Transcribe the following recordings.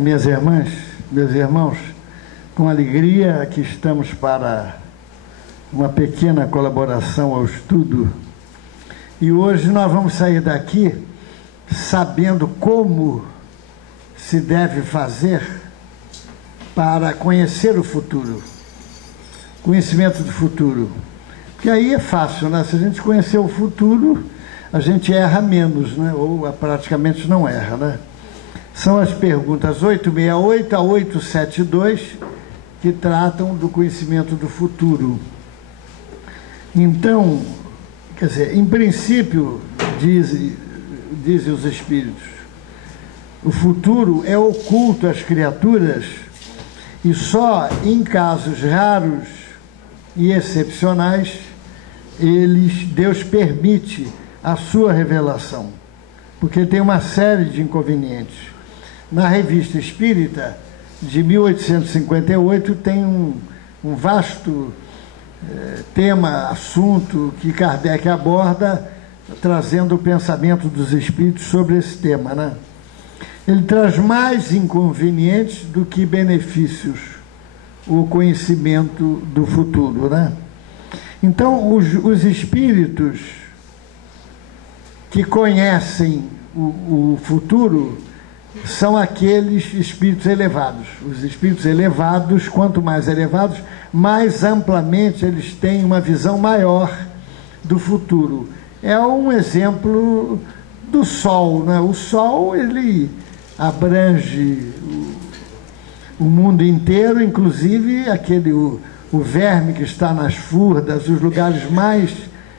Minhas irmãs, meus irmãos, com alegria aqui estamos para uma pequena colaboração ao estudo. E hoje nós vamos sair daqui sabendo como se deve fazer para conhecer o futuro, conhecimento do futuro. Porque aí é fácil, né? Se a gente conhecer o futuro, a gente erra menos, né? Ou praticamente não erra, né? São as perguntas 868 a 872 que tratam do conhecimento do futuro. Então, quer dizer, em princípio, dizem os espíritos, o futuro é oculto às criaturas e só em casos raros e excepcionais Deus permite a sua revelação, porque tem uma série de inconvenientes. Na Revista Espírita, de 1858, tem um vasto tema, assunto que Kardec aborda, trazendo o pensamento dos espíritos sobre esse tema, né? Ele traz mais inconvenientes do que benefícios, o conhecimento do futuro, né? Então, os espíritos que conhecem o futuro são aqueles espíritos elevados. Os espíritos elevados, quanto mais elevados, mais amplamente eles têm uma visão maior do futuro. É um exemplo do Sol, né? O Sol, ele abrange o mundo inteiro, inclusive o verme que está nas furdas, os lugares mais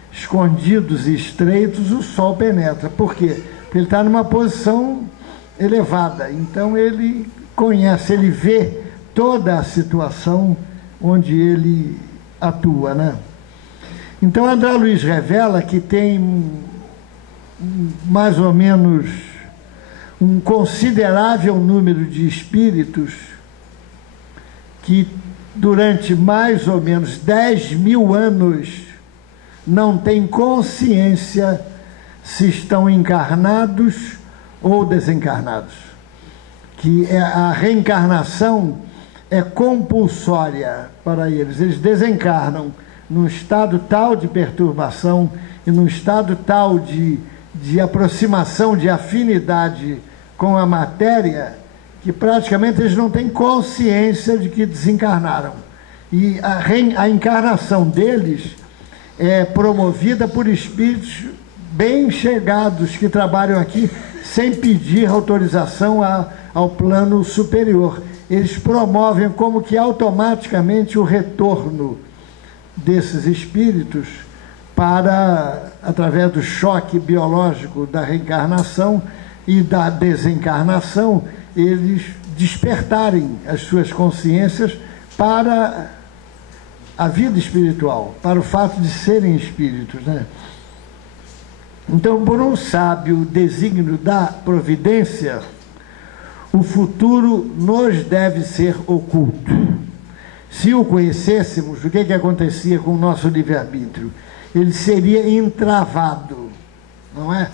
escondidos e estreitos, o Sol penetra. Por quê? Porque ele está numa posição elevada, então ele conhece, ele vê toda a situação onde ele atua, né? Então André Luiz revela que tem mais ou menos um considerável número de espíritos que durante mais ou menos 10.000 anos não têm consciência se estão encarnados ou desencarnados, que a reencarnação é compulsória para eles desencarnam num estado tal de perturbação e num estado tal de aproximação, de afinidade com a matéria, que praticamente eles não têm consciência de que desencarnaram. E a encarnação deles é promovida por espíritos bem chegados que trabalham aqui sem pedir autorização ao plano superior. Eles promovem como que automaticamente o retorno desses espíritos através do choque biológico da reencarnação e da desencarnação, eles despertarem as suas consciências para a vida espiritual, para o fato de serem espíritos, né? Então, por um sábio desígnio da providência, o futuro nos deve ser oculto. Se o conhecêssemos, o que acontecia com o nosso livre-arbítrio? Ele seria entravado, não é?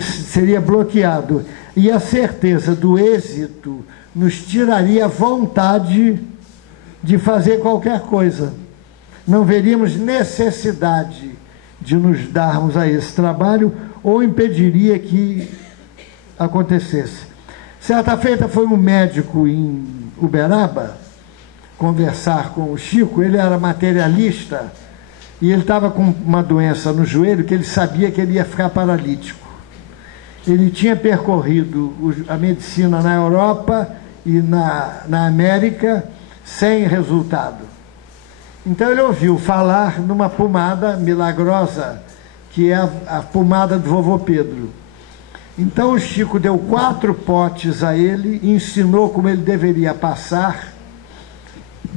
Seria bloqueado. E a certeza do êxito nos tiraria a vontade de fazer qualquer coisa. Não veríamos necessidade de nos darmos a esse trabalho, ou impediria que acontecesse. Certa feita foi um médico em Uberaba conversar com o Chico. Ele era materialista e ele estava com uma doença no joelho que ele sabia que ele ia ficar paralítico. Ele tinha percorrido a medicina na Europa e na América sem resultado. Então ele ouviu falar numa pomada milagrosa, que é a pomada do vovô Pedro. Então o Chico deu 4 potes a ele, ensinou como ele deveria passar,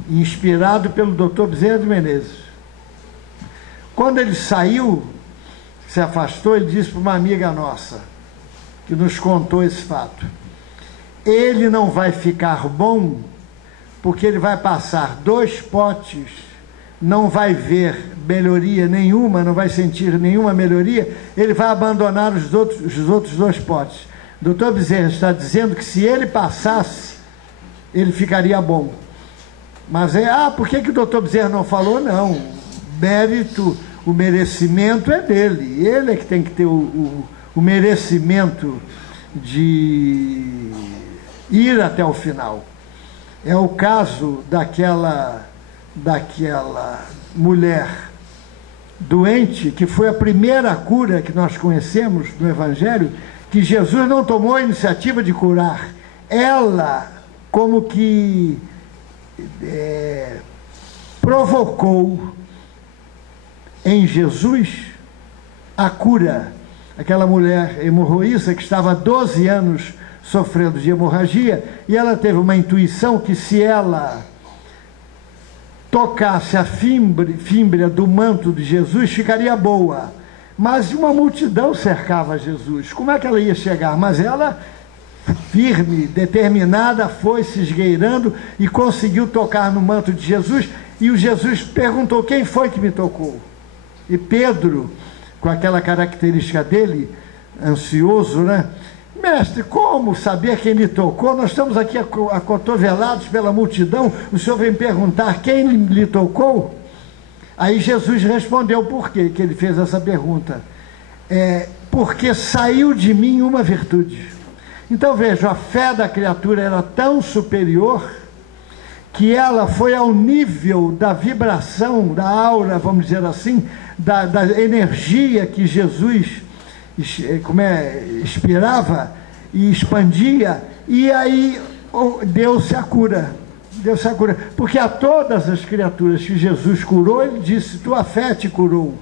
inspirado pelo Dr. Bezerra de Menezes. Quando ele saiu, se afastou, ele disse para uma amiga nossa, que nos contou esse fato: ele não vai ficar bom, porque ele vai passar 2 potes, não vai ver melhoria nenhuma, não vai sentir nenhuma melhoria, ele vai abandonar os outros 2 potes. O doutor Bezerra está dizendo que se ele passasse ele ficaria bom. Mas por que o doutor Bezerra não falou? Não, mérito, o merecimento é dele, ele é que tem que ter o merecimento de ir até o final. É o caso daquela mulher doente, que foi a primeira cura que nós conhecemos no Evangelho, que Jesus não tomou a iniciativa de curar. Ela, como que provocou em Jesus a cura. Aquela mulher hemorroísta que estava há 12 anos sofrendo de hemorragia, e ela teve uma intuição que se ela tocasse a fímbria do manto de Jesus, ficaria boa. Mas uma multidão cercava Jesus. Como é que ela ia chegar? Mas ela, firme, determinada, foi se esgueirando e conseguiu tocar no manto de Jesus. E o Jesus perguntou: quem foi que me tocou? E Pedro, com aquela característica dele, ansioso, né? Mestre, como saber quem lhe tocou? Nós estamos aqui acotovelados pela multidão, o senhor vem perguntar quem lhe tocou? Aí Jesus respondeu por quê que ele fez essa pergunta. Porque saiu de mim uma virtude. Então veja, a fé da criatura era tão superior que ela foi ao nível da vibração, da aura, vamos dizer assim, da energia que Jesus expirava e expandia, e aí deu-se a cura. Deu-se a cura. Porque a todas as criaturas que Jesus curou, ele disse: tua fé te curou.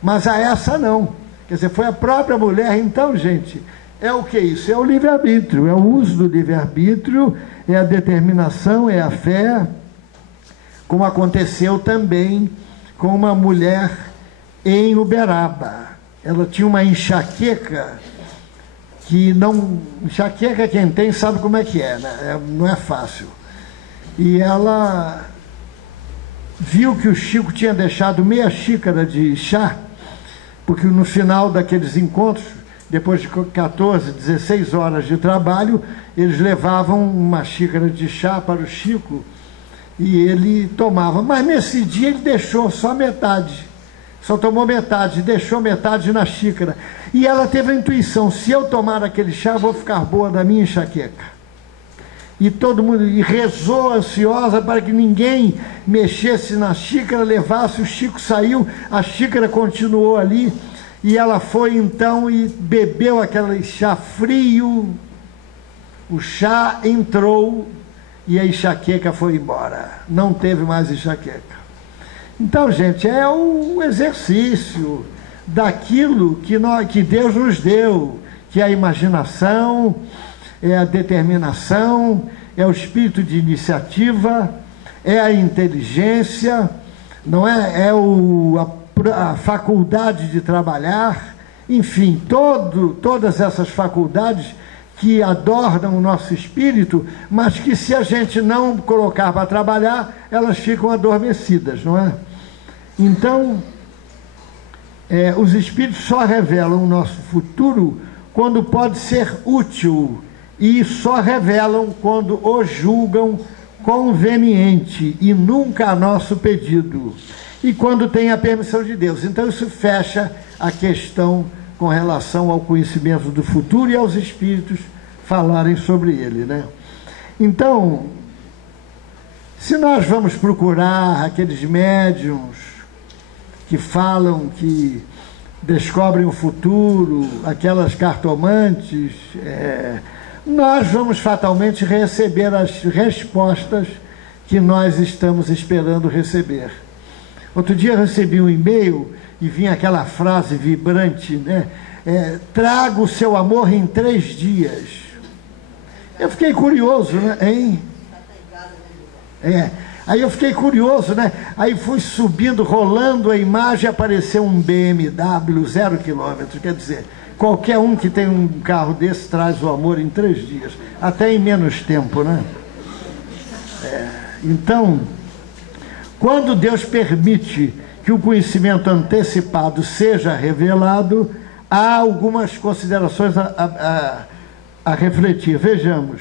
Mas a essa não. Quer dizer, foi a própria mulher. Então, gente, é o que isso? É o livre-arbítrio, é o uso do livre-arbítrio, é a determinação, é a fé, como aconteceu também com uma mulher em Uberaba. Ela tinha uma enxaqueca que não... Enxaqueca, quem tem sabe como é que é, né? Não é fácil. E ela viu que o Chico tinha deixado meia xícara de chá, porque no final daqueles encontros, depois de 14, 16 horas de trabalho, eles levavam uma xícara de chá para o Chico e ele tomava. Mas nesse dia ele deixou só metade. Só tomou metade, deixou metade na xícara. E ela teve a intuição: se eu tomar aquele chá, vou ficar boa da minha enxaqueca. E todo mundo rezou ansiosa para que ninguém mexesse na xícara, levasse. O Chico saiu, a xícara continuou ali, e ela foi então e bebeu aquele chá frio. O chá entrou e a enxaqueca foi embora. Não teve mais enxaqueca. Então, gente, é o exercício daquilo que Deus nos deu, que é a imaginação, é a determinação, é o espírito de iniciativa, é a inteligência, não é? É a faculdade de trabalhar, enfim, todas essas faculdades que adornam o nosso espírito, mas que se a gente não colocar para trabalhar, elas ficam adormecidas, não é? Então, os espíritos só revelam o nosso futuro quando pode ser útil, e só revelam quando o julgam conveniente e nunca a nosso pedido, e quando tem a permissão de Deus. Então isso fecha a questão com relação ao conhecimento do futuro e aos espíritos falarem sobre ele, né? Então, se nós vamos procurar aqueles médiuns que falam, que descobrem o futuro, aquelas cartomantes, nós vamos fatalmente receber as respostas que nós estamos esperando receber. Outro dia eu recebi um e-mail e vinha aquela frase vibrante, né? Traga o seu amor em 3 dias. Eu fiquei curioso, né? Hein? Aí eu fiquei curioso, né? Aí fui subindo, rolando a imagem, apareceu um BMW 0 km. Quer dizer, qualquer um que tem um carro desse traz o amor em 3 dias, até em menos tempo, né? Então, quando Deus permite que o conhecimento antecipado seja revelado, há algumas considerações a refletir. Vejamos.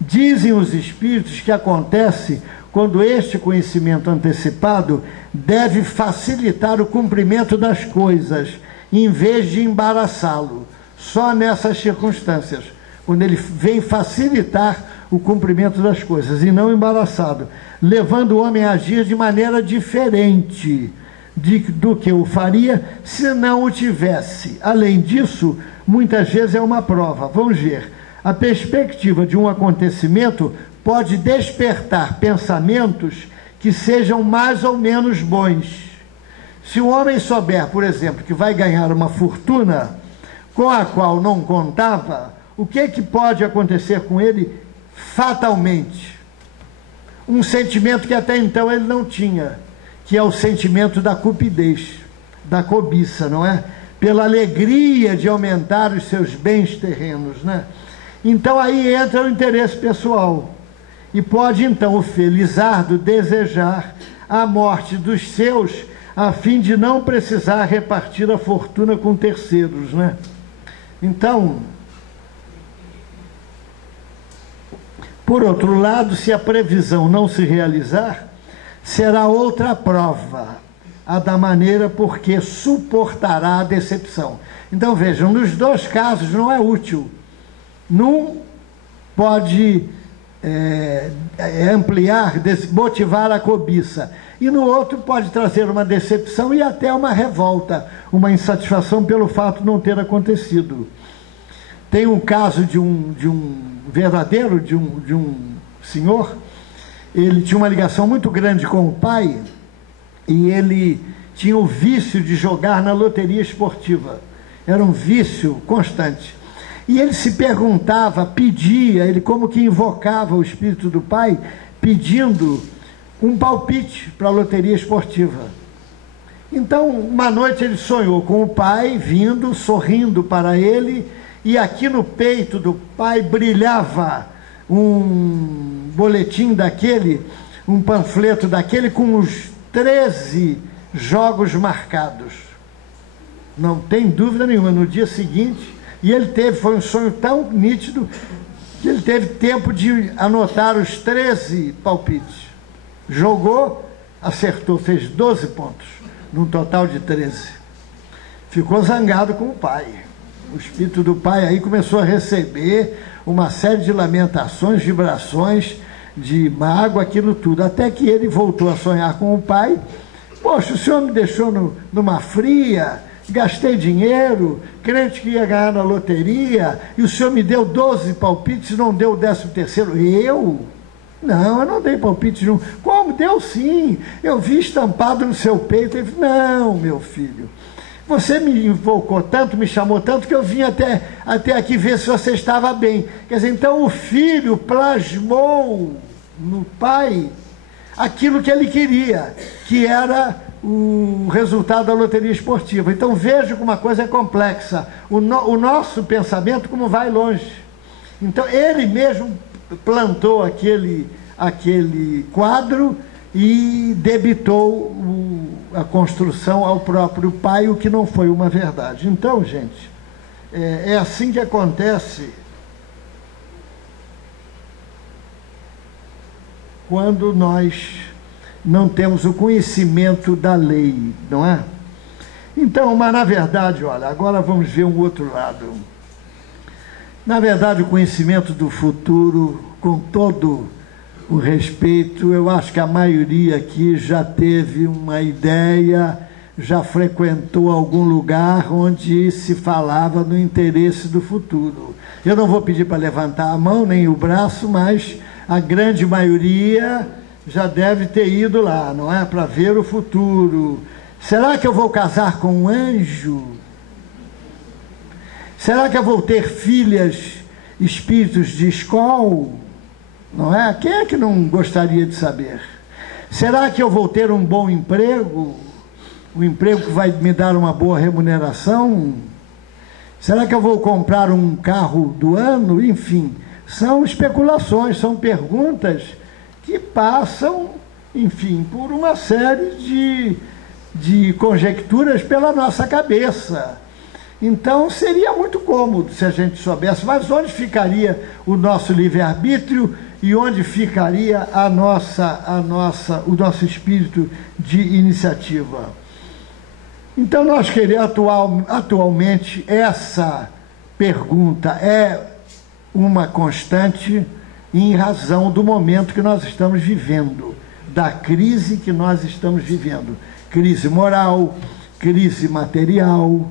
Dizem os espíritos que acontece quando este conhecimento antecipado deve facilitar o cumprimento das coisas, em vez de embaraçá-lo. Só nessas circunstâncias, quando ele vem facilitar o cumprimento das coisas, e não embaraçado, levando o homem a agir de maneira diferente do que o faria se não o tivesse. Além disso, muitas vezes é uma prova. Vamos ver, a perspectiva de um acontecimento pode despertar pensamentos que sejam mais ou menos bons. Se o homem souber, por exemplo, que vai ganhar uma fortuna com a qual não contava, o que pode acontecer com ele fatalmente? Um sentimento que até então ele não tinha, que é o sentimento da cupidez, da cobiça, não é? Pela alegria de aumentar os seus bens terrenos, né? Então aí entra o interesse pessoal. E pode então o felizardo desejar a morte dos seus, a fim de não precisar repartir a fortuna com terceiros, né? Então, por outro lado, se a previsão não se realizar, será outra prova, a da maneira porque suportará a decepção. Então vejam, nos dois casos não é útil. Num pode ampliar, motivar a cobiça, e no outro pode trazer uma decepção e até uma revolta, uma insatisfação pelo fato de não ter acontecido. Tem um caso de um verdadeiro, de um senhor. Ele tinha uma ligação muito grande com o pai e ele tinha o vício de jogar na loteria esportiva. Era um vício constante. E ele se perguntava, pedia, ele como que invocava o espírito do pai, pedindo um palpite para a loteria esportiva. Então, uma noite ele sonhou com o pai vindo, sorrindo para ele, e aqui no peito do pai brilhava um boletim daquele, um panfleto daquele com os 13 jogos marcados. Não tem dúvida nenhuma, no dia seguinte, e ele foi um sonho tão nítido, que ele teve tempo de anotar os 13 palpites. Jogou, acertou, fez 12 pontos, num total de 13. Ficou zangado com o pai. O espírito do pai aí começou a receber uma série de lamentações, vibrações, de mágoa, aquilo tudo, até que ele voltou a sonhar com o pai. Poxa, o senhor me deixou numa fria, gastei dinheiro, crente que ia ganhar na loteria, e o senhor me deu 12 palpites e não deu o 13º. Eu? Não, eu não dei palpite nenhum. Como? Deu sim, eu vi estampado no seu peito. Ele falou, não, meu filho, você me invocou tanto, me chamou tanto, que eu vim até aqui ver se você estava bem. Quer dizer, então o filho plasmou no pai aquilo que ele queria, que era o resultado da loteria esportiva. Então veja como uma coisa é complexa. O nosso pensamento como vai longe. Então ele mesmo plantou aquele quadro e debitou a construção ao próprio pai, o que não foi uma verdade. Então, gente, é assim que acontece quando nós não temos o conhecimento da lei, não é? Então, mas na verdade, olha, agora vamos ver um outro lado. Na verdade, o conhecimento do futuro, com todo o respeito, eu acho que a maioria aqui já teve uma ideia, já frequentou algum lugar onde se falava no interesse do futuro. Eu não vou pedir para levantar a mão nem o braço, mas a grande maioria já deve ter ido lá, não é? Para ver o futuro. Será que eu vou casar com um anjo? Será que eu vou ter filhas, espíritos de escola? Não é? Quem é que não gostaria de saber? Será que eu vou ter um bom emprego? Um emprego que vai me dar uma boa remuneração? Será que eu vou comprar um carro do ano? Enfim, são especulações, são perguntas que passam, enfim, por uma série de conjecturas pela nossa cabeça. Então seria muito cômodo se a gente soubesse, mas onde ficaria o nosso livre-arbítrio e onde ficaria o nosso espírito de iniciativa? Então nós queremos atualmente, essa pergunta é uma constante em razão do momento que nós estamos vivendo, da crise que nós estamos vivendo, crise moral, crise material.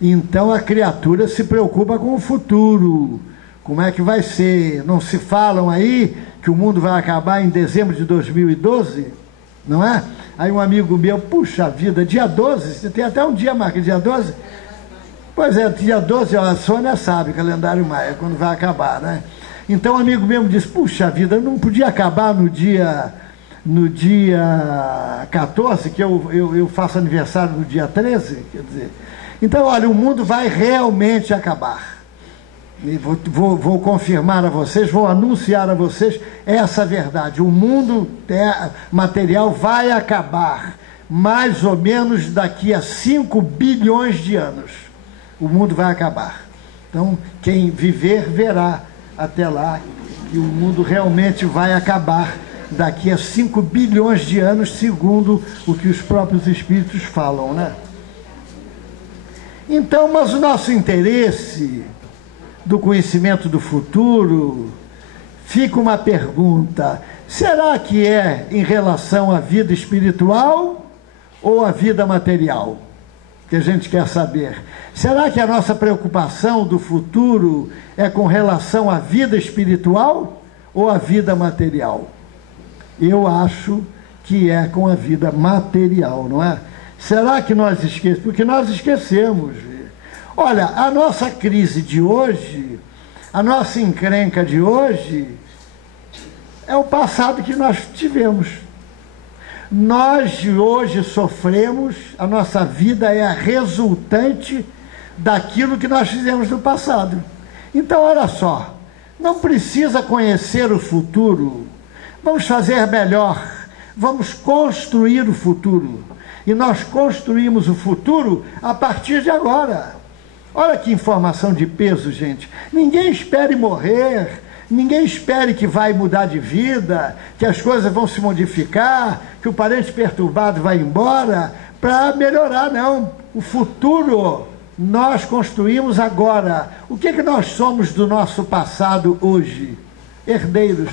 Então a criatura se preocupa com o futuro, como é que vai ser? Não se falam aí que o mundo vai acabar em dezembro de 2012, não é? Aí um amigo meu, puxa vida, dia 12, você tem até um dia marca, dia 12? Pois é, dia 12, a Sônia sabe, calendário maia, quando vai acabar, né? Então um amigo meu me disse, puxa vida, não podia acabar no dia 14, que eu faço aniversário no dia 13, quer dizer. Então, olha, o mundo vai realmente acabar. E vou confirmar a vocês, vou anunciar a vocês essa verdade. O mundo material vai acabar, mais ou menos daqui a 5 bilhões de anos. O mundo vai acabar. Então, quem viver, verá até lá que o mundo realmente vai acabar daqui a 5 bilhões de anos, segundo o que os próprios espíritos falam, né? Então, mas o nosso interesse do conhecimento do futuro, fica uma pergunta: será que é em relação à vida espiritual ou à vida material? Que a gente quer saber. Será que a nossa preocupação do futuro é com relação à vida espiritual ou à vida material? Eu acho que é com a vida material, não é? Será que nós esquecemos? Porque nós esquecemos. Olha, a nossa crise de hoje, a nossa encrenca de hoje, é o passado que nós tivemos. Nós hoje sofremos, a nossa vida é a resultante daquilo que nós fizemos no passado. Então, olha só, não precisa conhecer o futuro, vamos fazer melhor, vamos construir o futuro. E nós construímos o futuro a partir de agora. Olha que informação de peso, gente. Ninguém espere morrer, ninguém espere que vai mudar de vida, que as coisas vão se modificar, que o parente perturbado vai embora para melhorar, não. O futuro nós construímos agora. O que nós somos do nosso passado hoje? Herdeiros.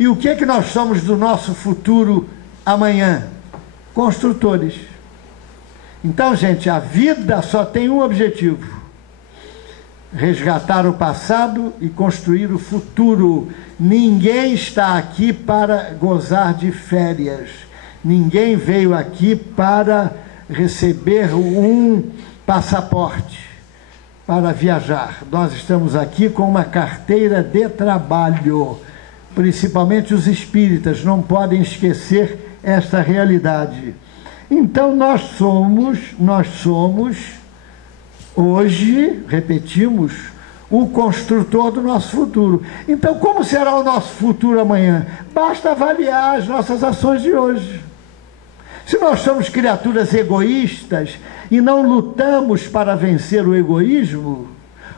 E o que nós somos do nosso futuro amanhã? Construtores. Então, gente, a vida só tem um objetivo: resgatar o passado e construir o futuro. Ninguém está aqui para gozar de férias. Ninguém veio aqui para receber um passaporte para viajar. Nós estamos aqui com uma carteira de trabalho. Principalmente os espíritas não podem esquecer esta realidade. Então nós somos hoje, repetimos, o construtor do nosso futuro. Então, como será o nosso futuro amanhã? Basta avaliar as nossas ações de hoje. Se nós somos criaturas egoístas e não lutamos para vencer o egoísmo,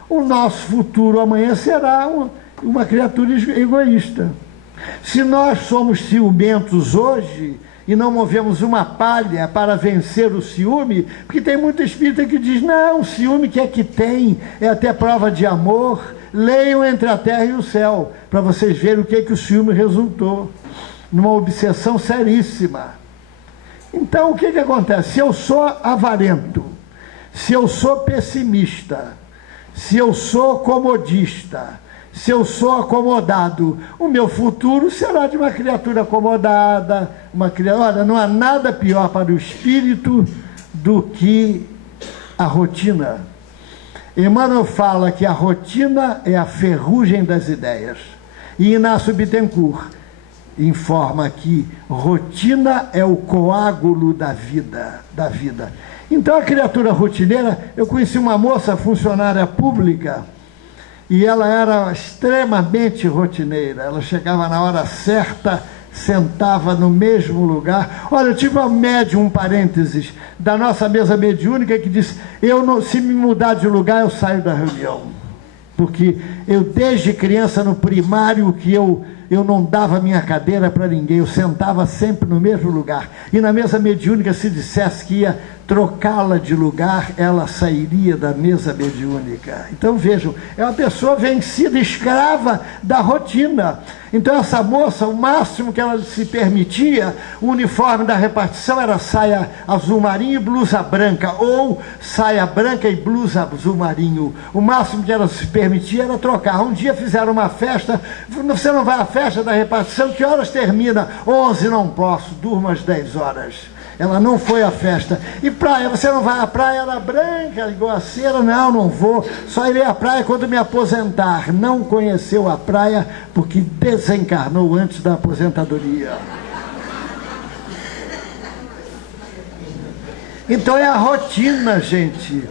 o nosso futuro amanhã será uma criatura egoísta. Se nós somos ciumentos hoje e não movemos uma palha para vencer o ciúme, porque tem muito espírita que diz, não, o ciúme que é que tem, é até prova de amor. Leiam Entre a Terra e o Céu, para vocês verem o que o ciúme resultou, numa obsessão seríssima. Então, o que acontece? Se eu sou avarento, se eu sou pessimista, se eu sou comodista, se eu sou acomodado, o meu futuro será de uma criatura acomodada, olha, não há nada pior para o espírito do que a rotina. Emmanuel fala que a rotina é a ferrugem das ideias. E Inácio Bittencourt informa que rotina é o coágulo da vida. Então a criatura rotineira, eu conheci uma moça funcionária pública, e ela era extremamente rotineira. Ela chegava na hora certa, sentava no mesmo lugar. Olha, eu tive uma médium, um parênteses, da nossa mesa mediúnica que disse, se me mudar de lugar, eu saio da reunião. Porque eu, desde criança, no primário, que eu não dava minha cadeira para ninguém, eu sentava sempre no mesmo lugar. E na mesa mediúnica, se dissesse que ia trocá-la de lugar, ela sairia da mesa mediúnica. Então vejam, é uma pessoa vencida, escrava da rotina. Então essa moça, o máximo que ela se permitia, o uniforme da repartição era saia azul marinho e blusa branca, ou saia branca e blusa azul marinho. O máximo que ela se permitia era trocar. Um dia fizeram uma festa, você não vai à festa da repartição, que horas termina? 11, não posso, durmo às 10 horas. Ela não foi à festa. E praia, você não vai à praia? Era branca, igual a cera. Não vou. Só irei à praia quando me aposentar. Não conheceu a praia porque desencarnou antes da aposentadoria. Então é a rotina, gente.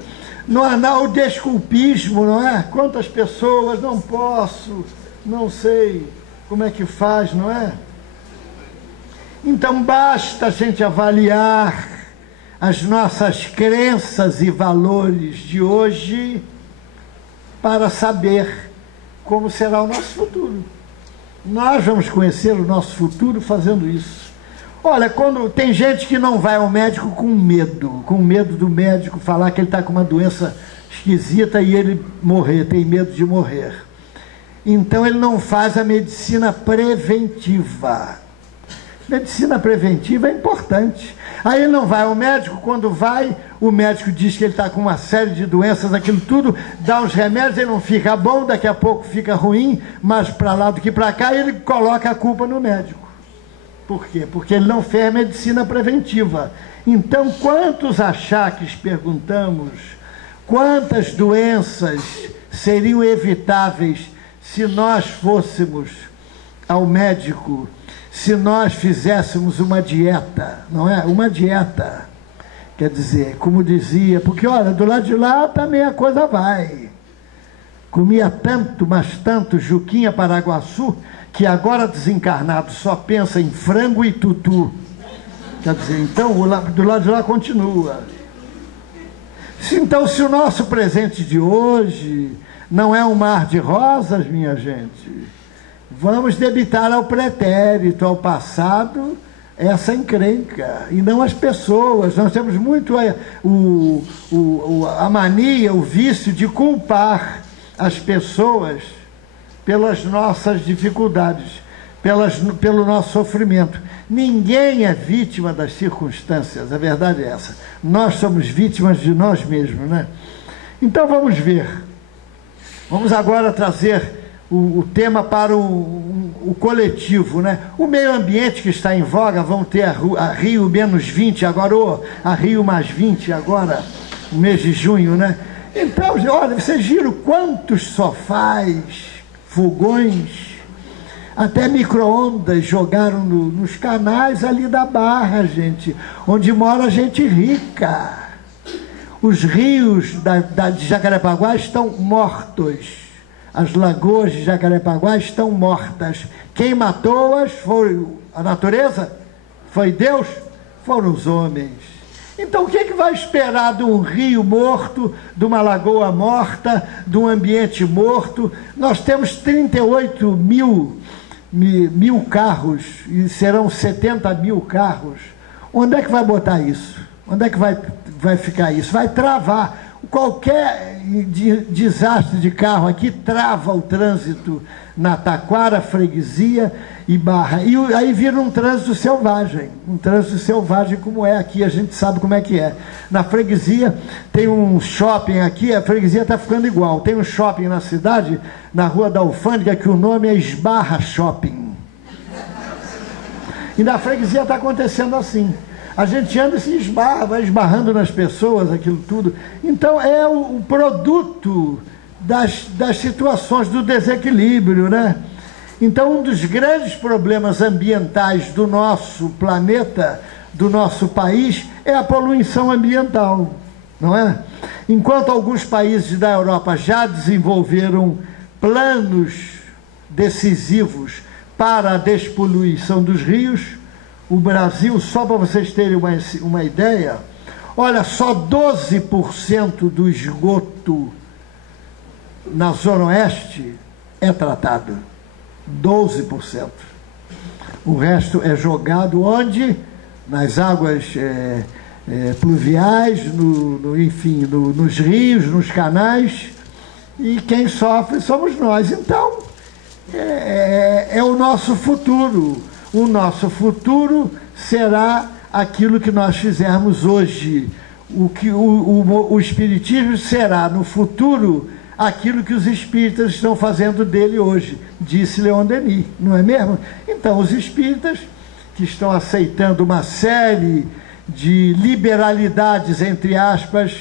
Não há o desculpismo, não é? Quantas pessoas, não posso, não sei como é que faz, não é? Então basta a gente avaliar as nossas crenças e valores de hoje para saber como será o nosso futuro. Nós vamos conhecer o nosso futuro fazendo isso. Olha, quando tem gente que não vai ao médico com medo do médico falar que ele está com uma doença esquisita e ele morrer, tem medo de morrer. Então ele não faz a medicina preventiva. Medicina preventiva é importante. Aí ele não vai ao médico, quando vai, o médico diz que ele está com uma série de doenças, aquilo tudo, dá uns remédios, ele não fica bom, daqui a pouco fica ruim, mas para lá do que para cá, ele coloca a culpa no médico. Por quê? Porque ele não fez medicina preventiva. Então, quantos achaques perguntamos, quantas doenças seriam evitáveis se nós fôssemos ao médico, se nós fizéssemos uma dieta, não é? Uma dieta, quer dizer, como dizia, porque olha, do lado de lá também a coisa vai. Comia tanto, mas tanto Juquinha Paraguaçu, que agora desencarnado só pensa em frango e tutu. Quer dizer, então do lado de lá continua. Então, se o nosso presente de hoje não é um mar de rosas, minha gente, vamos debitar ao pretérito, ao passado, essa encrenca, e não as pessoas. Nós temos muito a mania, o vício de culpar as pessoas pelas nossas dificuldades, pelo nosso sofrimento. Ninguém é vítima das circunstâncias, a verdade é essa. Nós somos vítimas de nós mesmos, né? Então vamos ver. Vamos agora trazer o tema para o coletivo, né? O meio ambiente que está em voga, vão ter a Rio menos 20 agora, ou a Rio mais 20 agora, no mês de junho, né? Então, olha, vocês viram quantos sofás, fogões, até micro-ondas jogaram nos canais ali da Barra, gente, onde mora gente rica. Os rios de Jacarepaguá estão mortos. As lagoas de Jacarepaguá estão mortas. Quem matou-as foi a natureza? Foi Deus? Foram os homens. Então o que vai esperar de um rio morto, de uma lagoa morta, de um ambiente morto? Nós temos 38 mil carros, e serão 70 mil carros. Onde é que vai botar isso? Onde é que vai ficar isso? Vai travar. Qualquer desastre de carro aqui trava o trânsito na Taquara, Freguesia e Barra. E aí vira um trânsito selvagem. Um trânsito selvagem como é aqui, a gente sabe como é que é. Na Freguesia tem um shopping aqui, a Freguesia está ficando igual. Tem um shopping na cidade, na Rua da Alfândega, que o nome é Esbarra Shopping. E na Freguesia está acontecendo assim. A gente anda e se esbarra, vai esbarrando nas pessoas, aquilo tudo. Então é o produto das situações, do desequilíbrio, né? Então um dos grandes problemas ambientais do nosso planeta, do nosso país, é a poluição ambiental, não é? Enquanto alguns países da Europa já desenvolveram planos decisivos para a despoluição dos rios. O Brasil, só para vocês terem uma ideia, olha, só 12% do esgoto na Zona Oeste é tratado. 12%. O resto é jogado onde? Nas águas pluviais, enfim, nos rios, nos canais, e quem sofre somos nós. Então, é o nosso futuro. O nosso futuro será aquilo que nós fizermos hoje. O Espiritismo será, no futuro, aquilo que os espíritas estão fazendo dele hoje, disse Leon Denis, não é mesmo? Então, os espíritas que estão aceitando uma série de liberalidades, entre aspas,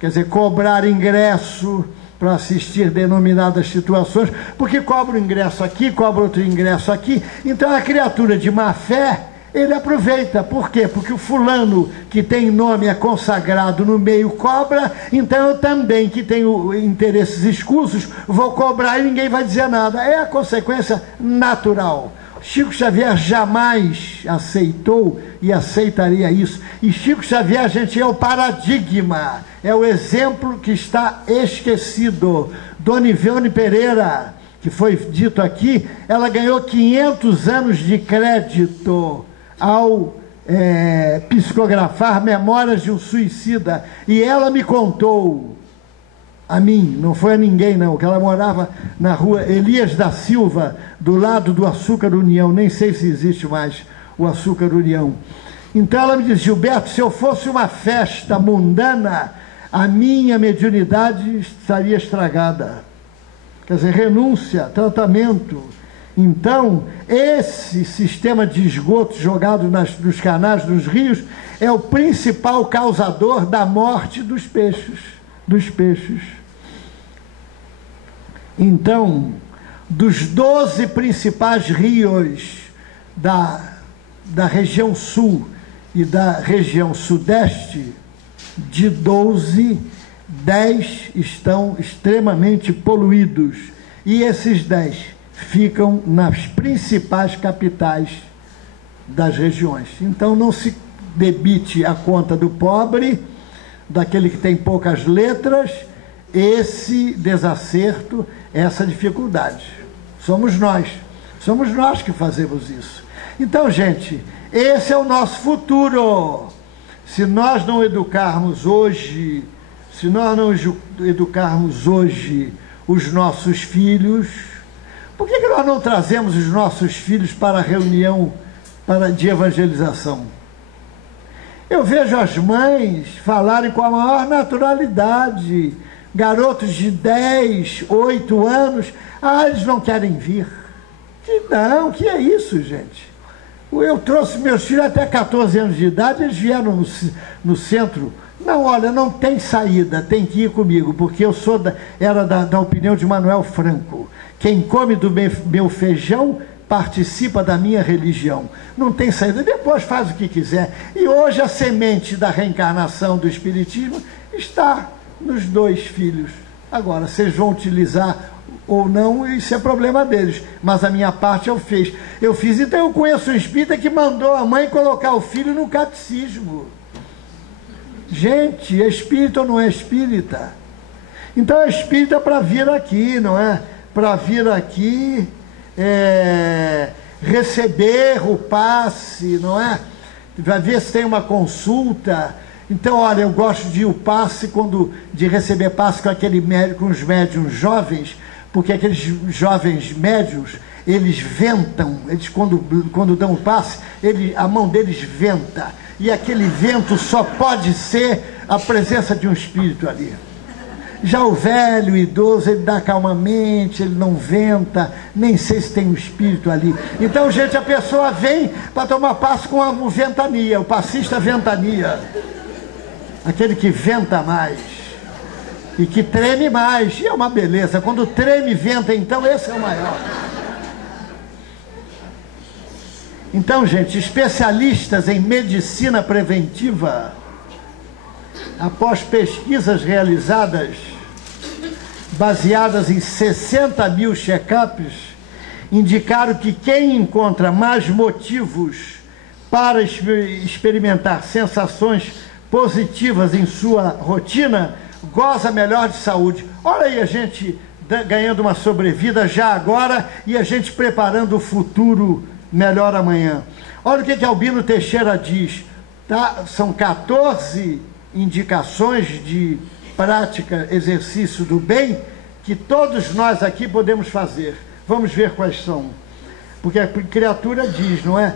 quer dizer, cobrar ingresso para assistir denominadas situações, porque cobra um ingresso aqui, cobra outro ingresso aqui. Então, a criatura de má fé, ele aproveita. Por quê? Porque o fulano que tem nome é consagrado no meio cobra, então eu também, que tenho interesses escusos, vou cobrar e ninguém vai dizer nada. É a consequência natural. Chico Xavier jamais aceitou e aceitaria isso. E Chico Xavier, gente, é o paradigma, é o exemplo que está esquecido. Dona Iveone Pereira, que foi dito aqui, ela ganhou 500 anos de crédito ao psicografar Memórias de um Suicida. E ela me contou, a mim, não foi a ninguém não, que ela morava na rua Elias da Silva, do lado do Açúcar União, nem sei se existe mais o Açúcar União. Então ela me disse: Gilberto, se eu fosse uma festa mundana, a minha mediunidade estaria estragada. Quer dizer, renúncia, tratamento. Então, esse sistema de esgoto jogado nos canais, nos rios, é o principal causador da morte dos peixes. Então, dos 12 principais rios da região sul e da região sudeste, de 12, 10 estão extremamente poluídos. E esses 10 ficam nas principais capitais das regiões. Então, não se debite a conta do pobre, daquele que tem poucas letras, esse desacerto, essa dificuldade. Somos nós que fazemos isso. Então, gente, esse é o nosso futuro. Se nós não educarmos hoje, os nossos filhos, por que nós não trazemos os nossos filhos para a reunião de evangelização? Eu vejo as mães falarem com a maior naturalidade, garotos de 10, 8 anos, eles não querem vir. Que é isso, gente? Eu trouxe meus filhos até 14 anos de idade, eles vieram no centro. Não, olha, não tem saída, tem que ir comigo, porque eu era da opinião de Manuel Franco. Quem come do meu feijão participa da minha religião. Não tem saída, depois faz o que quiser. E hoje a semente da reencarnação do Espiritismo está nos 2 filhos. Agora, vocês vão utilizar ou não, isso é problema deles. Mas a minha parte eu fiz. Então eu conheço um espírita que mandou a mãe colocar o filho no catecismo. Gente, é espírita ou não é espírita? Então é espírita para vir aqui, não é? Para vir aqui receber o passe, não é? Vai ver se tem uma consulta. Então, olha, eu gosto de ir o passe, de receber passe com os médiuns jovens, porque aqueles jovens médiuns, eles ventam, eles quando dão o passe, a mão deles venta, e aquele vento só pode ser a presença de um espírito ali. Já o velho, o idoso, ele dá calmamente, ele não venta, nem sei se tem um espírito ali. Então, gente, a pessoa vem para tomar passe com a ventania, o passista ventania. Aquele que venta mais e que treme mais, e é uma beleza. Quando treme e venta, então, esse é o maior. Então, gente, especialistas em medicina preventiva, após pesquisas realizadas, baseadas em 60 mil check-ups, indicaram que quem encontra mais motivos para experimentar sensações positivas em sua rotina, goza melhor de saúde. Olha aí a gente ganhando uma sobrevida já agora e a gente preparando o futuro melhor amanhã. Olha o que Albino Teixeira diz, tá? São 14 indicações de prática, exercício do bem, que todos nós aqui podemos fazer. Vamos ver quais são. Porque a criatura diz, não é?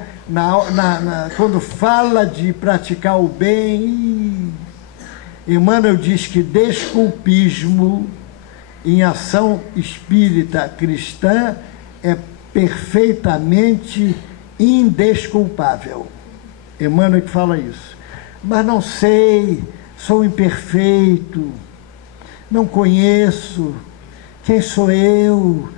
Quando fala de praticar o bem, Emmanuel diz que desculpismo em ação espírita cristã é perfeitamente indesculpável. Emmanuel que fala isso. Mas não sei, sou imperfeito, não conheço, quem sou eu?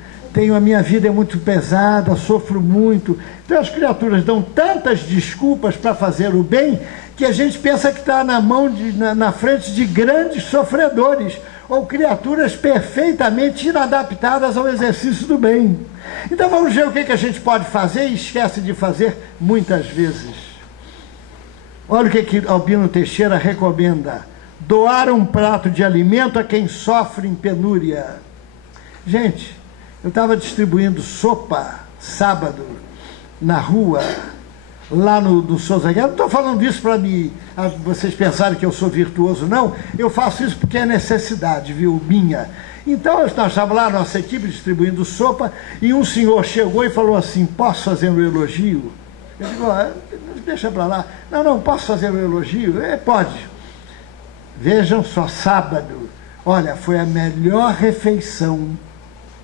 A minha vida é muito pesada, sofro muito. Então as criaturas dão tantas desculpas para fazer o bem que a gente pensa que está na frente de grandes sofredores ou criaturas perfeitamente inadaptadas ao exercício do bem. Então vamos ver o que a gente pode fazer e esquece de fazer muitas vezes. Olha o que Albino Teixeira recomenda: doar um prato de alimento a quem sofre em penúria. Gente, eu estava distribuindo sopa sábado na rua, lá no Souza Guerra. Não estou falando isso para vocês pensarem que eu sou virtuoso, não. Eu faço isso porque é necessidade, viu, minha. Então, nós estávamos lá, nossa equipe, distribuindo sopa, e um senhor chegou e falou assim: posso fazer um elogio? Eu digo: deixa para lá. Não, posso fazer um elogio? Pode. Vejam só, sábado, olha, foi a melhor refeição,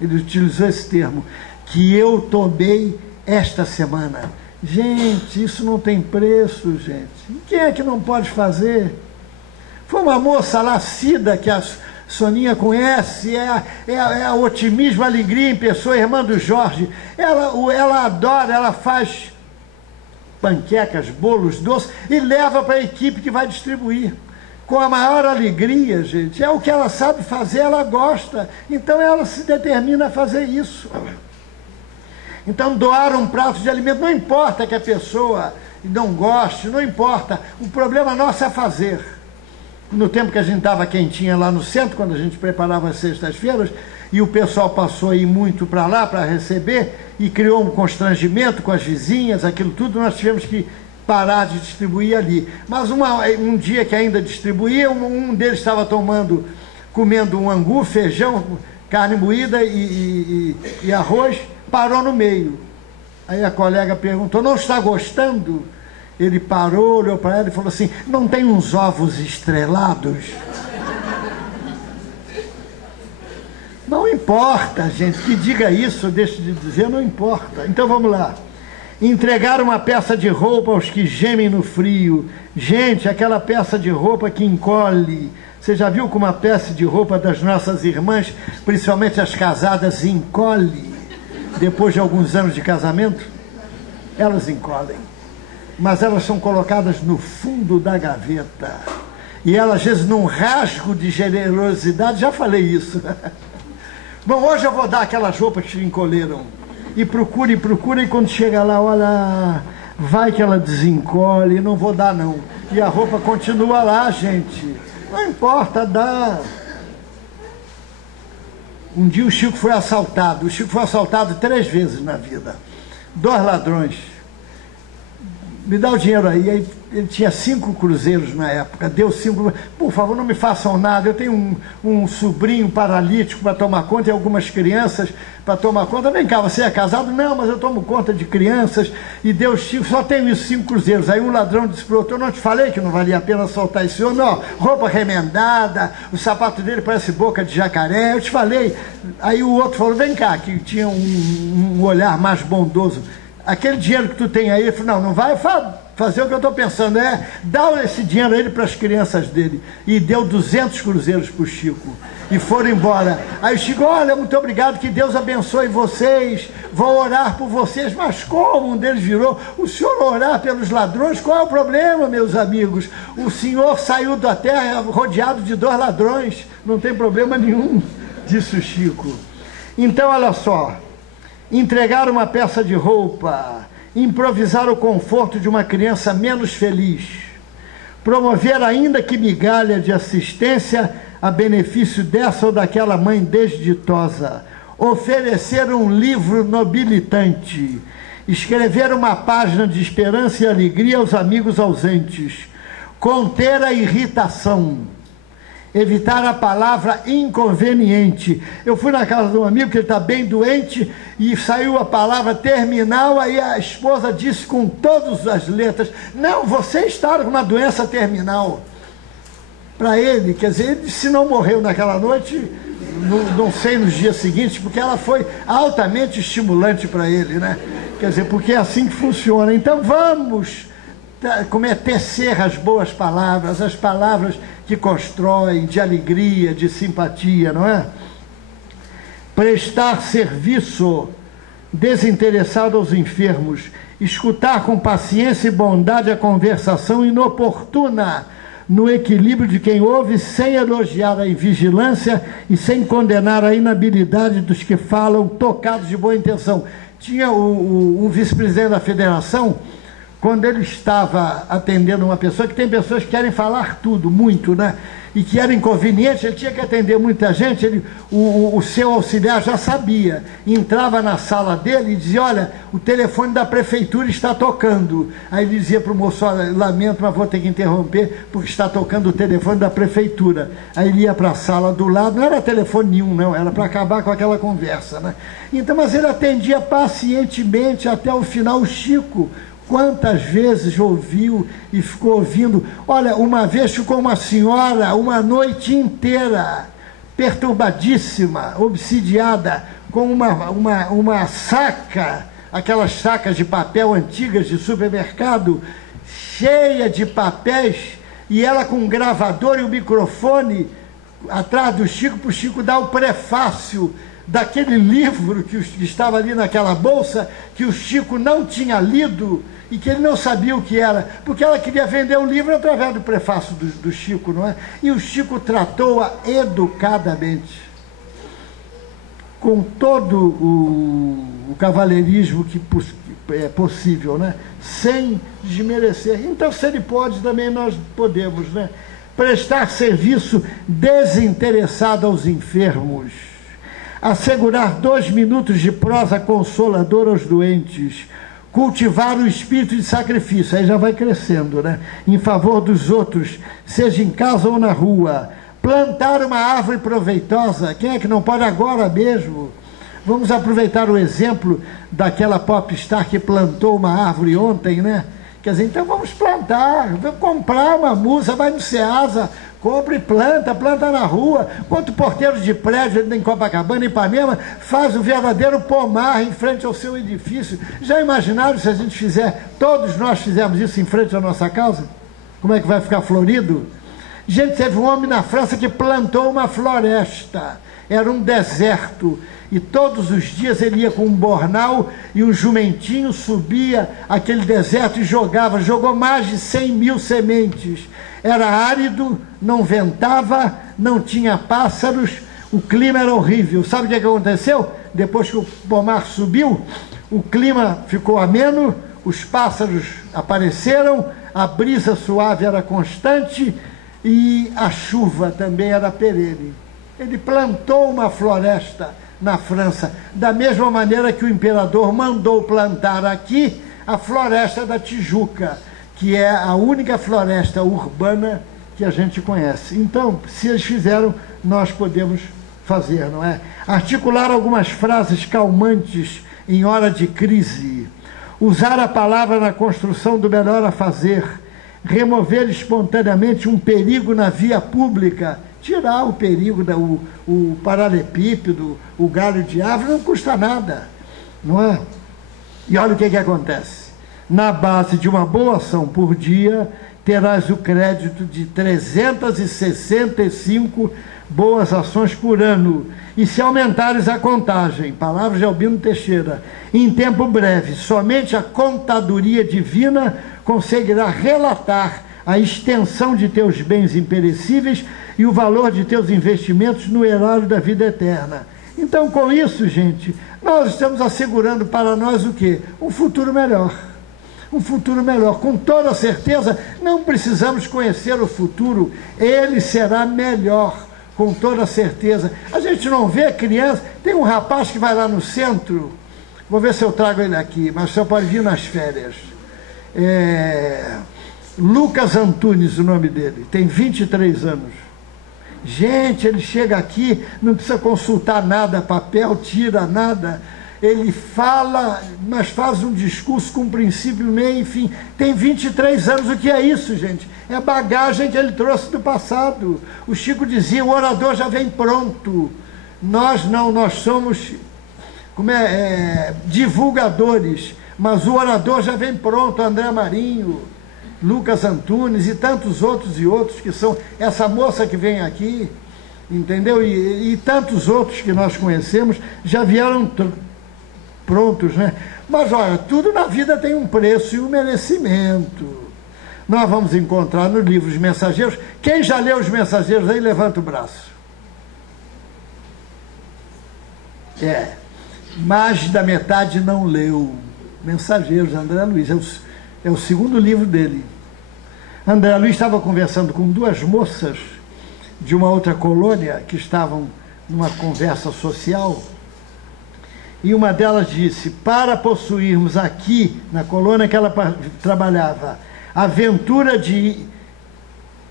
ele utilizou esse termo, que eu tomei esta semana. Gente, isso não tem preço, gente. Quem é que não pode fazer? Foi uma moça lá, Cida, que a Soninha conhece, é otimismo, alegria em pessoa, irmã do Jorge. Ela adora, ela faz panquecas, bolos, doces e leva para a equipe que vai distribuir. Com a maior alegria, gente. É o que ela sabe fazer, ela gosta. Então ela se determina a fazer isso. Então doar um prato de alimento, não importa que a pessoa não goste, não importa. O problema nosso é fazer. No tempo que a gente estava quentinha lá no centro, quando a gente preparava as sextas-feiras, e o pessoal passou a ir muito para lá para receber, e criou um constrangimento com as vizinhas, aquilo tudo, nós tivemos que parar de distribuir ali. Mas um dia que ainda distribuía, um deles estava comendo um angu, feijão, carne moída e arroz, parou no meio. Aí a colega perguntou: não está gostando? Ele parou, olhou para ela e falou assim: não tem uns ovos estrelados? Não importa, gente, que diga isso, deixe de dizer, não importa. Então vamos lá. Entregar uma peça de roupa aos que gemem no frio. Gente, aquela peça de roupa que encolhe. Você já viu como a peça de roupa das nossas irmãs, principalmente as casadas, encolhe? Depois de alguns anos de casamento, elas encolhem. Mas elas são colocadas no fundo da gaveta. E elas, às vezes, num rasgo de generosidade, já falei isso. Bom, hoje eu vou dar aquelas roupas que encolheram. E procura, e quando chega lá, olha, vai que ela desencolhe, não vou dar não. E a roupa continua lá, gente. Não importa, dá. Um dia o Chico foi assaltado. O Chico foi assaltado 3 vezes na vida. 2 ladrões. Me dá o dinheiro aí. Aí ele tinha 5 cruzeiros na época. Deu 5. Por favor, não me façam nada. Eu tenho um sobrinho paralítico para tomar conta e algumas crianças para tomar conta. Vem cá, você é casado? Não, mas eu tomo conta de crianças. E deu Chico, só tenho isso, 5 cruzeiros. Aí um ladrão disse para o outro: eu não te falei que não valia a pena soltar esse homem? Ó, roupa remendada, o sapato dele parece boca de jacaré. Eu te falei. Aí o outro falou: vem cá, que tinha um olhar mais bondoso. Aquele dinheiro que tu tem aí, ele falou: não vai fazer o que eu estou pensando, dá esse dinheiro a ele para as crianças dele. E deu 200 cruzeiros para o Chico. E foram embora. Aí o Chico: olha, muito obrigado, que Deus abençoe vocês, vou orar por vocês. Mas como? Um deles virou: o senhor orar pelos ladrões? Qual é o problema, meus amigos? O senhor saiu da terra rodeado de 2 ladrões, não tem problema nenhum, disse o Chico. Então, olha só. entregar uma peça de roupa, improvisar o conforto de uma criança menos feliz, promover ainda que migalha de assistência a benefício dessa ou daquela mãe desditosa, oferecer um livro nobilitante, escrever uma página de esperança e alegria aos amigos ausentes, conter a irritação, evitar a palavra inconveniente. Eu fui na casa de um amigo que ele está bem doente e saiu a palavra terminal, aí a esposa disse com todas as letras: não, você está com uma doença terminal. Para ele, quer dizer, ele se não morreu naquela noite, não sei nos dias seguintes, porque ela foi altamente estimulante para ele, né? Quer dizer, porque é assim que funciona. Então vamos tecer as boas palavras, as palavras que constroem, de alegria, de simpatia, não é? Prestar serviço desinteressado aos enfermos, escutar com paciência e bondade a conversação inoportuna, no equilíbrio de quem ouve, sem elogiar a invigilância e sem condenar a inabilidade dos que falam tocados de boa intenção. Tinha o vice-presidente da federação, quando ele estava atendendo uma pessoa, que tem pessoas que querem falar tudo, muito, né? E que era inconveniente, ele tinha que atender muita gente, o seu auxiliar já sabia, entrava na sala dele e dizia: olha, o telefone da prefeitura está tocando. Aí ele dizia para o moço: olha, lamento, mas vou ter que interromper, porque está tocando o telefone da prefeitura. Aí ele ia para a sala do lado, não era telefone nenhum, não, era para acabar com aquela conversa, né? Então, mas ele atendia pacientemente até o final. O Chico, quantas vezes ouviu e ficou ouvindo? Olha, uma vez ficou uma senhora uma noite inteira, perturbadíssima, obsidiada, com uma saca, aquelas sacas de papel antigas de supermercado, cheia de papéis, e ela com um gravador e um microfone atrás do Chico, para o Chico dar o prefácio daquele livro que estava ali naquela bolsa, que o Chico não tinha lido e que ele não sabia o que era, porque ela queria vender o livro através do prefácio do Chico, não é? E o Chico tratou-a educadamente, com todo o cavalheirismo que é possível, né? Sem desmerecer. Então, se ele pode, também nós podemos, né? Prestar serviço desinteressado aos enfermos, assegurar 2 minutos de prosa consoladora aos doentes, cultivar o espírito de sacrifício, aí já vai crescendo, né? Em favor dos outros, seja em casa ou na rua, plantar uma árvore proveitosa. Quem é que não pode agora mesmo? Vamos aproveitar o exemplo daquela popstar que plantou uma árvore ontem, né? Quer dizer, então vamos plantar, vamos comprar uma musa, vai no Ceasa, compra e planta na rua. Quanto porteiro de prédio em Copacabana, em Ipanema, faz o verdadeiro pomar em frente ao seu edifício. Já imaginaram se a gente fizer, todos nós fizermos isso em frente à nossa casa? Como é que vai ficar florido? Gente, teve um homem na França que plantou uma floresta, era um deserto, e todos os dias ele ia com um bornal e um jumentinho, subia aquele deserto e jogou mais de 100 mil sementes. Era árido, não ventava, não tinha pássaros, o clima era horrível. Sabe o que aconteceu? Depois que o pomar subiu, o clima ficou ameno, os pássaros apareceram, a brisa suave era constante e a chuva também era perene. Ele plantou uma floresta na França, da mesma maneira que o imperador mandou plantar aqui a floresta da Tijuca, que é a única floresta urbana que a gente conhece. Então, se eles fizeram, nós podemos fazer, não é? Articular algumas frases calmantes em hora de crise, usar a palavra na construção do melhor a fazer, remover espontaneamente um perigo na via pública, tirar o perigo, o paralelepípedo, o galho de árvore, não custa nada, não é? E olha o que acontece. Na base de uma boa ação por dia, terás o crédito de 365 boas ações por ano. E se aumentares a contagem, palavras de Albino Teixeira, em tempo breve, somente a contadoria divina conseguirá relatar a extensão de teus bens imperecíveis e o valor de teus investimentos no erário da vida eterna. Então, com isso, gente, nós estamos assegurando para nós o quê? Um futuro melhor. Um futuro melhor. Com toda certeza, não precisamos conhecer o futuro, ele será melhor, com toda certeza. A gente não vê criança, tem um rapaz que vai lá no centro, vou ver se eu trago ele aqui, mas só pode vir nas férias. Lucas Antunes, o nome dele, tem 23 anos. Gente, ele chega aqui, não precisa consultar nada, papel, tira nada, ele fala, mas faz um discurso com princípio, meio, enfim, tem 23 anos. O que é isso, gente? É bagagem que ele trouxe do passado. O Chico dizia, o orador já vem pronto. Nós não, nós somos divulgadores, mas o orador já vem pronto. André Marinho, Lucas Antunes e tantos outros que são essa moça que vem aqui, entendeu? E tantos outros que nós conhecemos já vieram prontos, né? Mas olha, tudo na vida tem um preço e um merecimento. Nós vamos encontrar no livro Os Mensageiros. Quem já leu Os Mensageiros aí, levanta o braço. Mais da metade não leu. Mensageiros, André Luiz, é o segundo livro dele. André Luiz estava conversando com duas moças de uma outra colônia que estavam numa conversa social, e uma delas disse, para possuirmos aqui, na colônia que ela trabalhava, a aventura de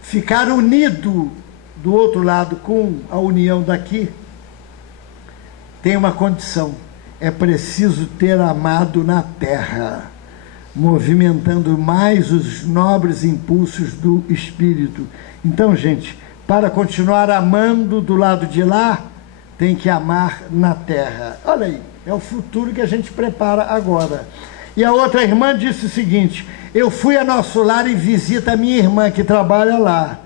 ficar unido do outro lado com a união daqui, tem uma condição, é preciso ter amado na terra, movimentando mais os nobres impulsos do espírito. Então, gente, para continuar amando do lado de lá, tem que amar na terra. Olha aí, é o futuro que a gente prepara agora. E a outra irmã disse o seguinte, eu fui a Nosso Lar em visita a minha irmã que trabalha lá,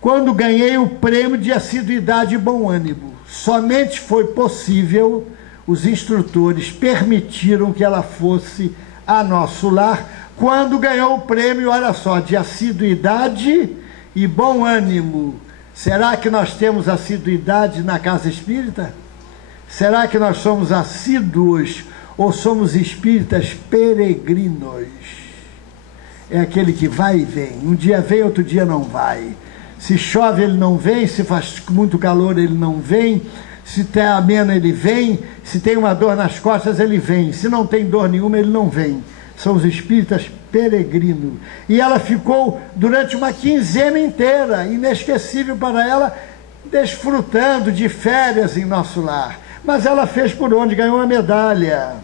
quando ganhei o prêmio de assiduidade e bom ânimo. Somente foi possível, os instrutores permitiram que ela fosse a Nosso Lar, quando ganhou o prêmio, olha só, de assiduidade e bom ânimo. Será que nós temos assiduidade na casa espírita? Será que nós somos assíduos ou somos espíritas peregrinos? É aquele que vai e vem, um dia vem, outro dia não vai. Se chove ele não vem, se faz muito calor ele não vem, se tem ameno ele vem, se tem uma dor nas costas ele vem, se não tem dor nenhuma ele não vem. São os espíritas peregrinos. E ela ficou durante uma quinzena inteira, inesquecível para ela, desfrutando de férias em Nosso Lar. Mas ela fez por onde? Ganhou uma medalha.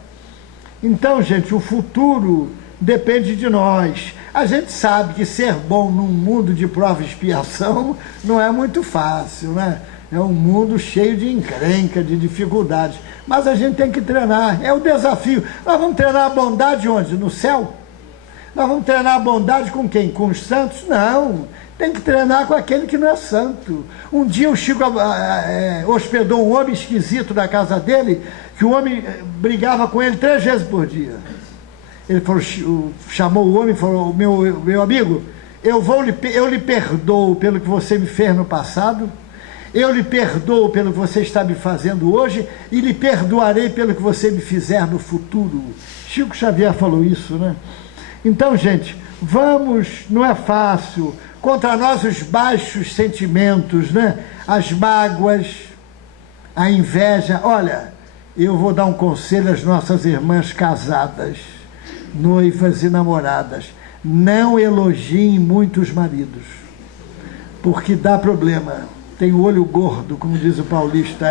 Então, gente, o futuro depende de nós. A gente sabe que ser bom num mundo de prova e expiação não é muito fácil, né? É um mundo cheio de encrenca, de dificuldades. Mas a gente tem que treinar, é o desafio. Nós vamos treinar a bondade onde? No céu? Nós vamos treinar a bondade com quem? Com os santos? Não, tem que treinar com aquele que não é santo. Um dia o Chico hospedou um homem esquisito na casa dele, que o homem brigava com ele 3 vezes por dia. Ele falou, chamou o homem e falou, meu amigo, eu lhe perdoo pelo que você me fez no passado, eu lhe perdoo pelo que você está me fazendo hoje e lhe perdoarei pelo que você me fizer no futuro. Chico Xavier falou isso, né? Então, gente, vamos, não é fácil, contra nós os baixos sentimentos, né? As mágoas, a inveja. Olha, eu vou dar um conselho às nossas irmãs casadas, noivas e namoradas. Não elogiem muito os maridos, porque dá problema. Tem o olho gordo, como diz o paulista,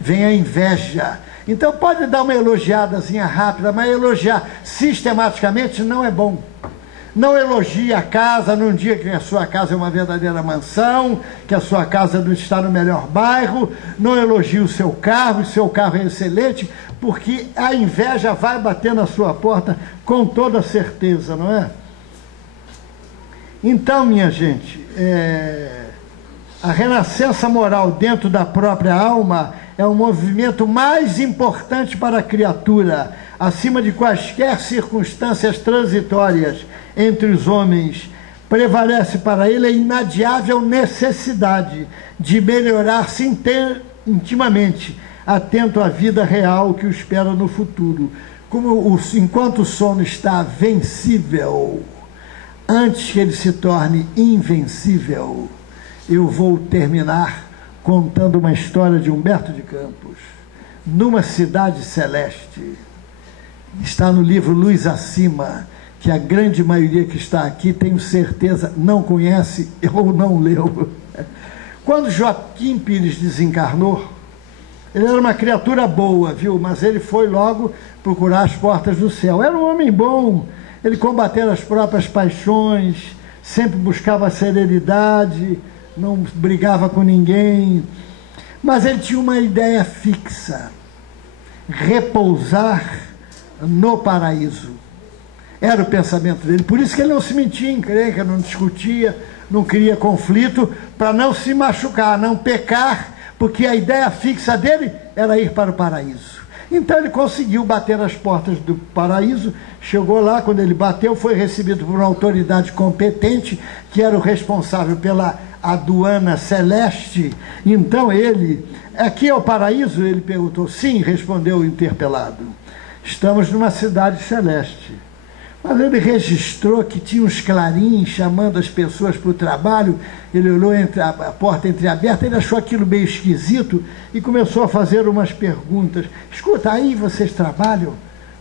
vem a inveja. Então pode dar uma elogiadazinha rápida, mas elogiar sistematicamente não é bom. Não elogie a casa num dia que a sua casa é uma verdadeira mansão, que a sua casa não está no melhor bairro. Não elogie o seu carro é excelente, porque a inveja vai bater na sua porta com toda certeza, não é? Então, minha gente, a renascença moral dentro da própria alma é o movimento mais importante para a criatura, acima de quaisquer circunstâncias transitórias entre os homens. Prevalece para ele a inadiável necessidade de melhorar-se intimamente, atento à vida real que o espera no futuro. Enquanto o sono está vencível, antes que ele se torne invencível, eu vou terminar contando uma história de Humberto de Campos, numa cidade celeste. Está no livro Luz Acima, que a grande maioria que está aqui, tenho certeza, não conhece ou não leu. Quando Joaquim Pires desencarnou, ele era uma criatura boa, viu? Mas ele foi logo procurar as portas do céu. Era um homem bom, ele combateu as próprias paixões, sempre buscava a serenidade, não brigava com ninguém. Mas ele tinha uma ideia fixa: repousar no paraíso. Era o pensamento dele. Por isso que ele não se metia em encrenca, não discutia, não queria conflito, para não se machucar, não pecar, porque a ideia fixa dele era ir para o paraíso. Então ele conseguiu bater as portas do paraíso, chegou lá, quando ele bateu, foi recebido por uma autoridade competente, que era o responsável pela aduana celeste. Então ele: aqui é o paraíso? Ele perguntou. Sim, respondeu o interpelado. Estamos numa cidade celeste. Mas ele registrou que tinha uns clarins chamando as pessoas para o trabalho. Ele olhou a porta entreaberta, ele achou aquilo meio esquisito e começou a fazer umas perguntas. Escuta, aí vocês trabalham?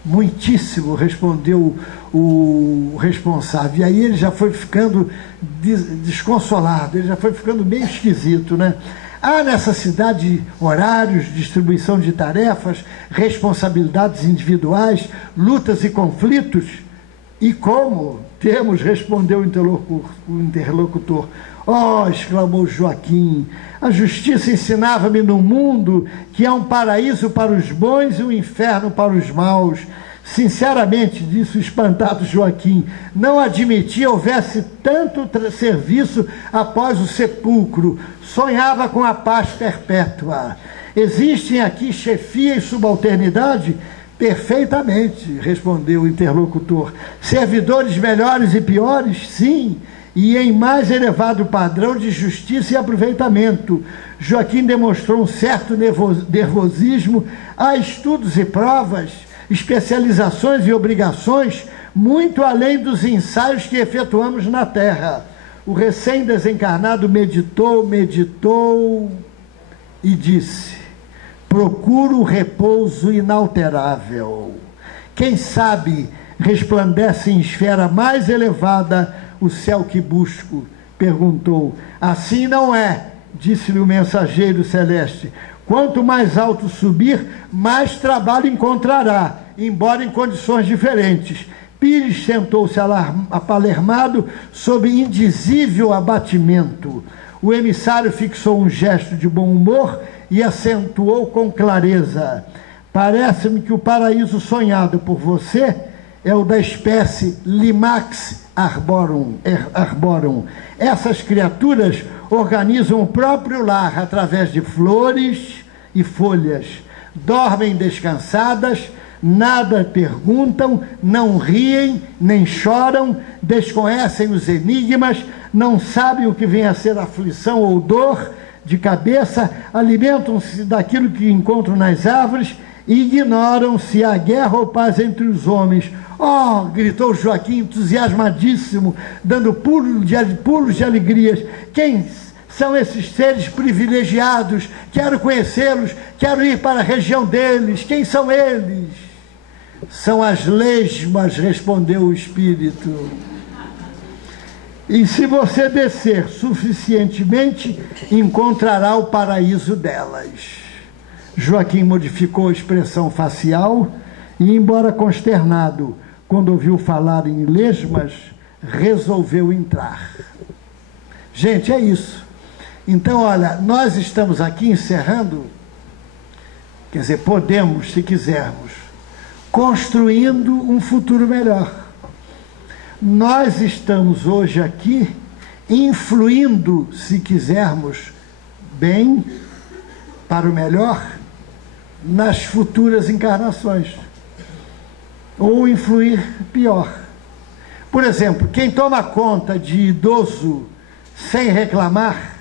Muitíssimo, respondeu o responsável. E aí ele já foi ficando desconsolado, ele já foi ficando meio esquisito, né? Há nessa cidade horários, distribuição de tarefas, responsabilidades individuais, lutas e conflitos? E como? Temos, respondeu o interlocutor. Oh, exclamou Joaquim, a justiça ensinava-me no mundo que há um paraíso para os bons e um inferno para os maus. Sinceramente, disse o espantado Joaquim, não admitia houvesse tanto serviço após o sepulcro. Sonhava com a paz perpétua. Existem aqui chefia e subalternidade? Perfeitamente, respondeu o interlocutor. Servidores melhores e piores? Sim, e em mais elevado padrão de justiça e aproveitamento. Joaquim demonstrou um certo nervosismo. Há estudos e provas, especializações e obrigações, muito além dos ensaios que efetuamos na Terra. O recém-desencarnado meditou e disse: procuro o repouso inalterável. Quem sabe resplandece em esfera mais elevada o céu que busco? Perguntou. Assim não é, disse-lhe o mensageiro celeste. Quanto mais alto subir, mais trabalho encontrará, embora em condições diferentes. Pires sentou-se apalermado sob indizível abatimento. O emissário fixou um gesto de bom humor e acentuou com clareza: parece-me que o paraíso sonhado por você é o da espécie Limax arborum. Essas criaturas organizam o próprio lar através de flores e folhas. Dormem descansadas, nada perguntam, não riem, nem choram, desconhecem os enigmas, não sabem o que vem a ser aflição ou dor de cabeça, alimentam-se daquilo que encontram nas árvores e ignoram se há guerra ou paz entre os homens. Oh, gritou Joaquim, entusiasmadíssimo, dando pulos de alegrias. Quem são esses seres privilegiados? Quero conhecê-los, quero ir para a região deles. Quem são eles? São as lesmas, respondeu o espírito. E se você descer suficientemente, encontrará o paraíso delas. Joaquim modificou a expressão facial e, embora consternado quando ouviu falar em lesmas, resolveu entrar. Gente, é isso. Então, olha, nós estamos aqui encerrando, quer dizer, podemos, se quisermos, construindo um futuro melhor. Nós estamos hoje aqui influindo, se quisermos, bem, para o melhor, nas futuras encarnações. Ou influir pior. Por exemplo, quem toma conta de idoso sem reclamar,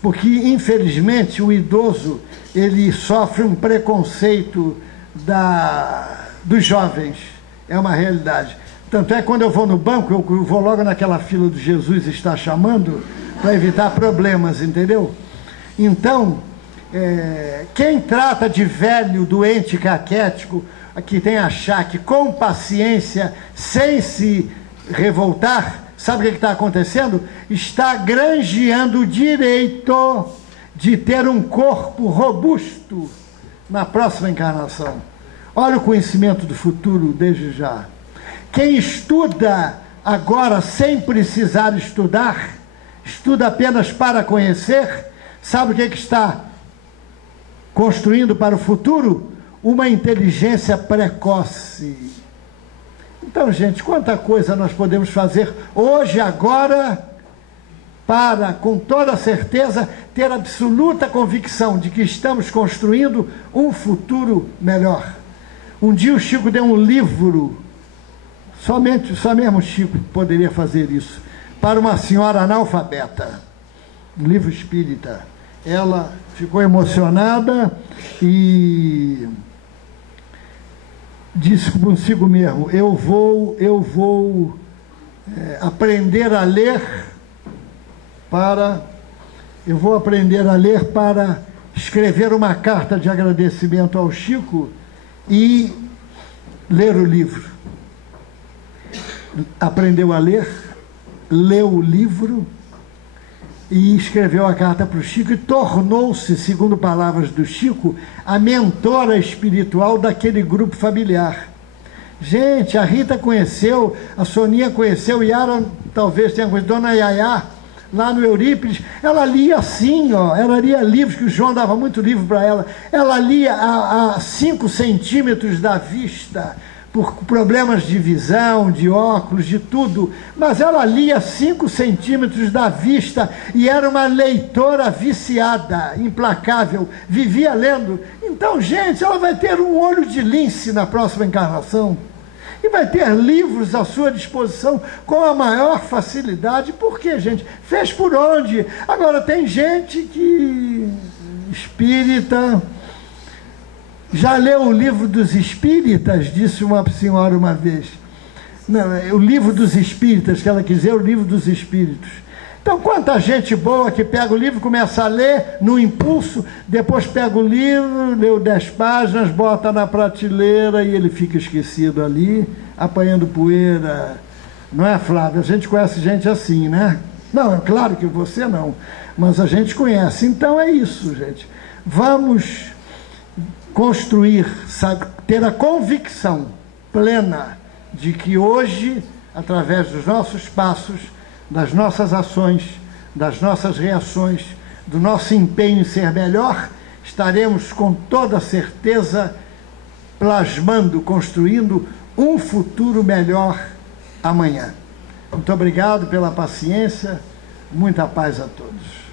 porque, infelizmente, o idoso ele sofre um preconceito dos jovens. É uma realidade. Tanto é que quando eu vou no banco, eu vou logo naquela fila do Jesus está chamando, para evitar problemas, entendeu? Então, quem trata de velho, doente, caquético, que tem achaque, com paciência, sem se revoltar, sabe o que está acontecendo? Está granjeando o direito de ter um corpo robusto na próxima encarnação. Olha o conhecimento do futuro desde já. Quem estuda agora sem precisar estudar, estuda apenas para conhecer, sabe o que está construindo para o futuro? Uma inteligência precoce. Então, gente, quanta coisa nós podemos fazer hoje, agora, para, com toda certeza, ter absoluta convicção de que estamos construindo um futuro melhor. Um dia o Chico deu um livro, só mesmo o Chico poderia fazer isso, para uma senhora analfabeta, um livro espírita. Ela ficou emocionada e disse consigo mesmo: eu vou aprender a ler para escrever uma carta de agradecimento ao Chico e ler o livro. Aprendeu a ler, leu o livro e escreveu a carta para o Chico e tornou-se, segundo palavras do Chico, a mentora espiritual daquele grupo familiar. Gente, a Rita conheceu, a Soninha conheceu, Yara talvez tenha conhecido, Dona Yaya, lá no Eurípides, ela lia assim, ela lia livros, que o João dava muito livro para ela, ela lia a 5 centímetros da vista, por problemas de visão, de óculos, de tudo, mas ela lia 5 centímetros da vista e era uma leitora viciada, implacável, vivia lendo. Então, gente, ela vai ter um olho de lince na próxima encarnação e vai ter livros à sua disposição com a maior facilidade. Por quê, gente? Fez por onde? Agora, tem gente que espírita... Já leu o livro dos espíritas? Disse uma senhora uma vez. Não, o livro dos espíritas, que ela quis dizer, o livro dos espíritos. Então, quanta gente boa que pega o livro, começa a ler no impulso, depois pega o livro, leu 10 páginas, bota na prateleira e ele fica esquecido ali, apanhando poeira. Não é, Flávio? A gente conhece gente assim, né? Não, é claro que você não, mas a gente conhece. Então é isso, gente. Vamos construir, sabe, ter a convicção plena de que hoje, através dos nossos passos, das nossas ações, das nossas reações, do nosso empenho em ser melhor, estaremos com toda certeza plasmando, construindo um futuro melhor amanhã. Muito obrigado pela paciência, muita paz a todos.